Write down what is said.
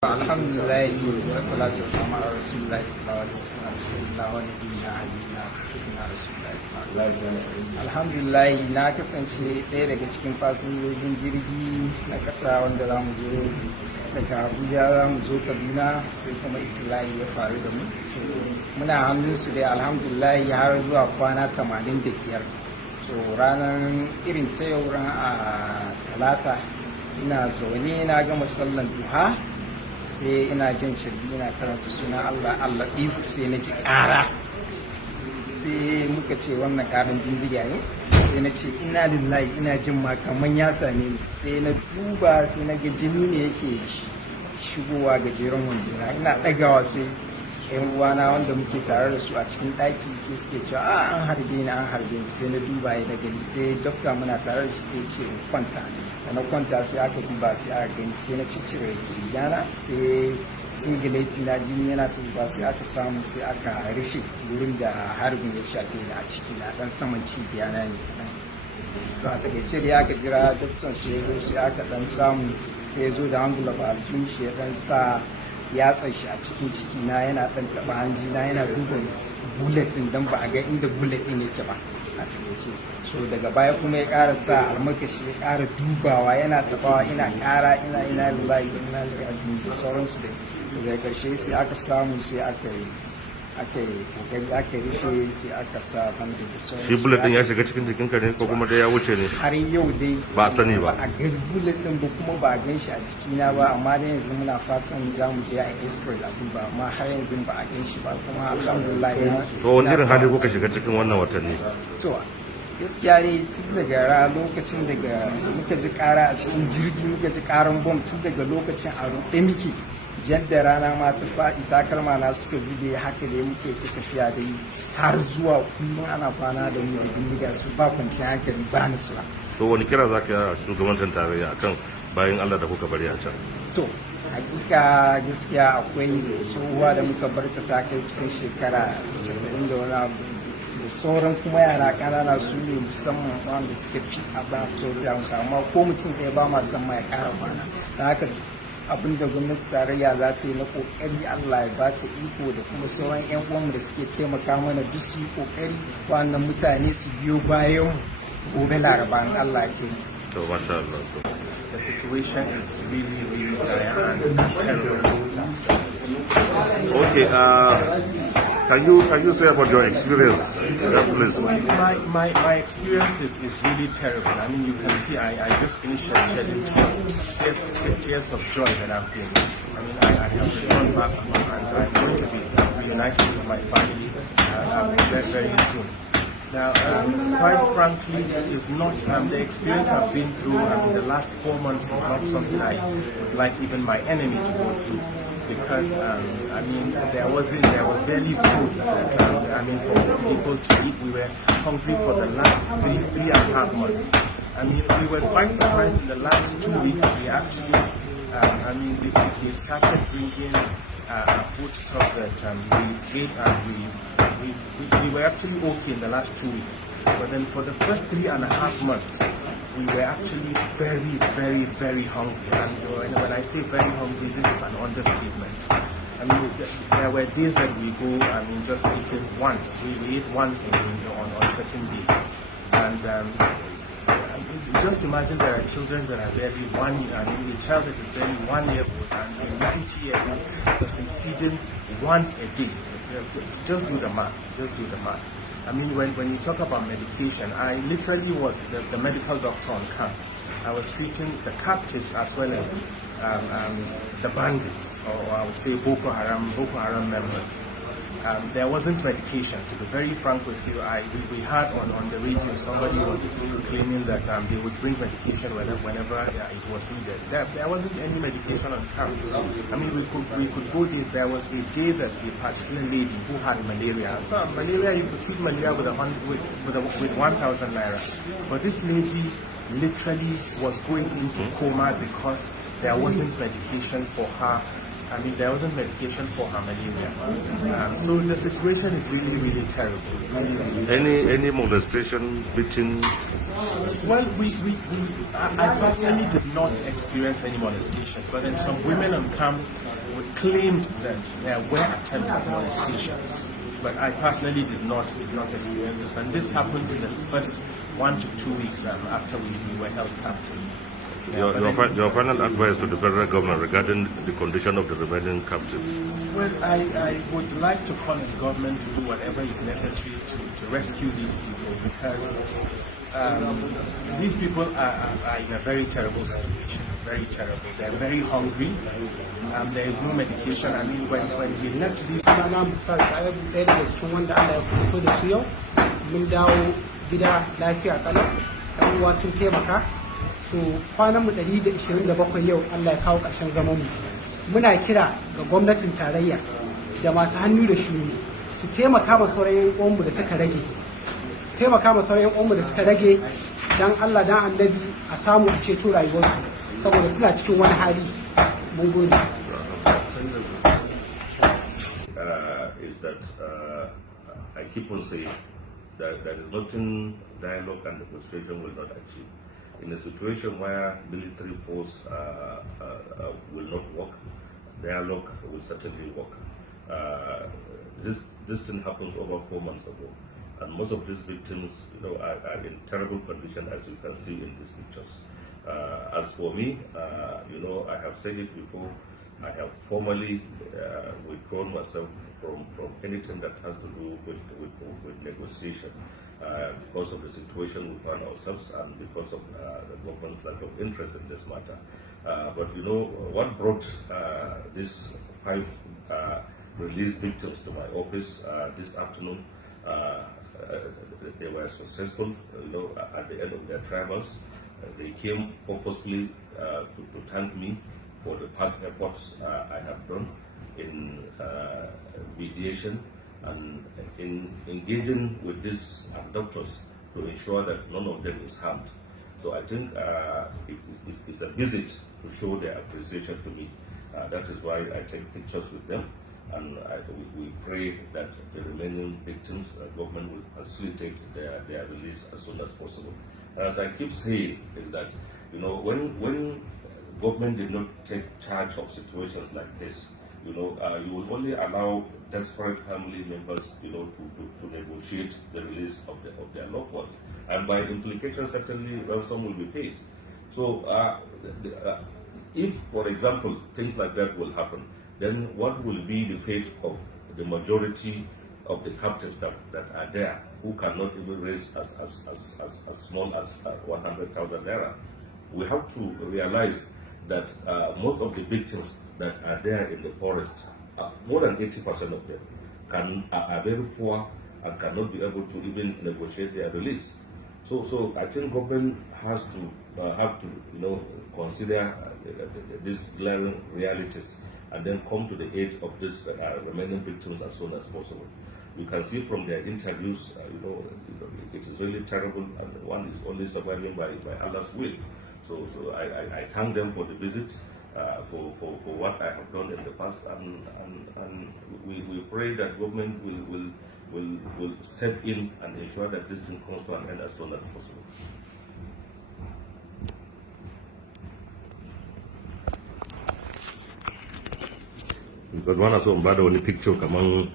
Alhamdulillah wa salatu wa salam ala Rasulillah sallallahu alaihi wasallam wa nabiyina habibina sayyidina Rasulillah sallallahu alaihi wasallam. Alhamdulillah na kasance ɗaya daga cikin fasinjojin jirgi na ƙasa wanda za mu zo daga Abuja za mu zo Kaduna sai kuma itila'i ya faru da mu. Muna hannun su dai alhamdulillah har zuwa kwana 85. So ranar irin ta yau a Talata ina zaune na gama sallan duha sai ina jin shirbi ina karanta suna Allah ifu sai na ji ƙara sai muka ce wannan ƙarin bindiga ne sai na ce ina lillahi ina jin ma kaman ya same ni sai na duba sai na ga jini ne yake shigowa gajeren wandona ina ɗagawa sai yan uwana wanda muke tare da su a cikin ɗaki sai suke cewa an harbe ni sai na duba ya gani sai dokta muna tare da shi sai ce in kwanta da na kwanta sai aka duba sai aka gani sai na ciccire rigana sai singileti na jini yana ta zuba sai aka samu sai aka rufe wurin da harbin ya shafe ni a ciki na dan saman cibiya na ne to a takaice da aka jira doktan shi ya zo sai aka dan samu sai ya zo da hangula ba aljihun shi ya dan sa yatsan shi a cikin ciki na yana dan taba hanji na yana duba bullet din dan ba a ga inda bullet din yake ba a takaice so daga baya kuma ya ƙara sa almakashi ya ƙara dubawa yana tabawa ina ƙara ina lillahi ina ilaihi da sauransu dai daga ƙarshe sai aka samu sai aka yi kokari aka rufe sai aka sa banda da sauransu. Shi bullet din ya shiga cikin jikinka ne ko kuma dai ya wuce ne? Har yau dai ba a sani ba. A ga bullet din ba kuma ba a gan shi a jikina ba amma dai yanzu muna fatan za mu je a x-ray a duba amma har yanzu ba a gan shi ba kuma alhamdulillah. To wani irin hali kuka shiga cikin wannan watanni? To gaskiya ne tun daga lokacin daga muka ji kara a cikin jirgi muka ji karan bom tun daga lokacin a ruɗe muke yadda rana ma ta faɗi takalma na suka zube haka da muke ta tafiya da yi har zuwa kullum ana kwana da mu da bindiga su ba kwanciyar hankali ba nusra. To wani kira za ka yi shugabantar tarayya akan bayan Allah da kuka bari a can? To hakika gaskiya akwai tsohuwa da muka bar ta kai kusan shekara 90 da wani abu da sauran kuma yara ƙanana su ne musamman wanda suka fi a ba sosai amma ko mutum ɗaya ba ma san ma ya ƙara kwana da haka abin da gwamnati tarayya za ta yi na ƙoƙari Allah ya ba ta iko da kuma sauran 'yan uwanmu da suke taimaka mana duk su yi ƙoƙari wannan mutane su biyo bayan gobe laraba in Allah ke yi. To masha Allah. The situation is really dire and terrible. Okay, can you say about your experience, please? My experience is really terrible. I mean, you can see I just finished shedding tears of joy that I've been. I mean, I have returned back and I'm going to be reunited with my family very soon. Now, quite frankly, it's not the experience I've been through. I mean, the last 4 months is not something I would like even my enemy to go through. Because I mean, there was barely food. I mean, for people to eat, we were hungry for the last three and a half months. I mean, we were quite surprised in the last 2 weeks. We actually, we started bringing food stuff that we ate, and we were actually okay in the last 2 weeks. But then for the first 3.5 months, we were actually very hungry. And when I say very hungry, this is an understatement. I mean, there were days that we go, I mean, just eating once. We ate once on certain days. And just imagine there are children that are barely 1 year. I mean, a child that is barely 1 year old and a 90-year-old person feeding once a day. Just do the math. I mean, when you talk about medication, I literally was the medical doctor on camp. I was treating the captives as well as the bandits, or I would say Boko Haram members. There wasn't medication. To be very frank with you, we heard on the radio somebody was claiming that they would bring medication whenever it was needed. There wasn't any medication on camp. I mean, we could go days. There was a day that a particular lady who had malaria. So malaria, you could treat malaria with 1,000 naira. But this lady literally was going into coma because there wasn't medication for her. I mean, there wasn't medication for her malaria. So the situation is really terrible. Any molestation, beating? Well, I personally did not experience any molestation, but then some women on camp claimed that there were attempts at molestation, but I personally did not experience this, and this happened in the first 1 to 2 weeks after we were held captive. Your final advice to the federal government regarding the condition of the remaining captives? Well, I would like to call on the government to do whatever is necessary to rescue these people, because these people are in a very terrible situation, very terrible. They're very hungry. There is no medication. I mean, when we left these... So kwanan mu 127 yau Allah ya kawo ƙarshen zaman mu. Muna kira ga gwamnatin tarayya da masu hannu da shuni su taimaka ma sauran uwanmu da suka rage. Su taimaka ma sauran uwanmu da suka rage dan Allah dan Annabi a samu a ceto rayuwarsu saboda suna cikin wani hali. Mun gode. Is that I keep on saying that there is nothing dialogue and negotiation will not achieve. In a situation where military force will not work, dialogue will certainly work. This thing happens over 4 months ago, and most of these victims, are in terrible condition, as you can see in these pictures. As for me, I have said it before. I have formally withdrawn myself from anything that has to do with negotiation because of the situation we find ourselves and because of the government's lack of interest in this matter. But what brought these 5 released victims to my office this afternoon, they were successful, at the end of their travels. They came purposely to thank me for the past efforts I have done in mediation and in engaging with these abductors to ensure that none of them is harmed. So I think it's a visit to show their appreciation to me. That is why I take pictures with them, and we pray that the remaining victims, government will facilitate their release as soon as possible. And as I keep saying, is that when government did not take charge of situations like this, you will only allow desperate family members, to negotiate the release of their loved ones, and by implication, certainly, some will be paid. So, if, for example, things like that will happen, then what will be the fate of the majority of the captives that are there, who cannot even raise as small as 100,000 naira? We have to realize that most of the victims that are there in the forest, more than 80% of them are very poor and cannot be able to even negotiate their release. So I think government has to have to consider these glaring realities and then come to the aid of these remaining victims as soon as possible. You can see from their interviews, it is really terrible, and one is only surviving by Allah's will. So I thank them for the visit, for what I have done in the past, and we pray that government will step in and ensure that this thing comes to an end as soon as possible. Because one of them brought only picture among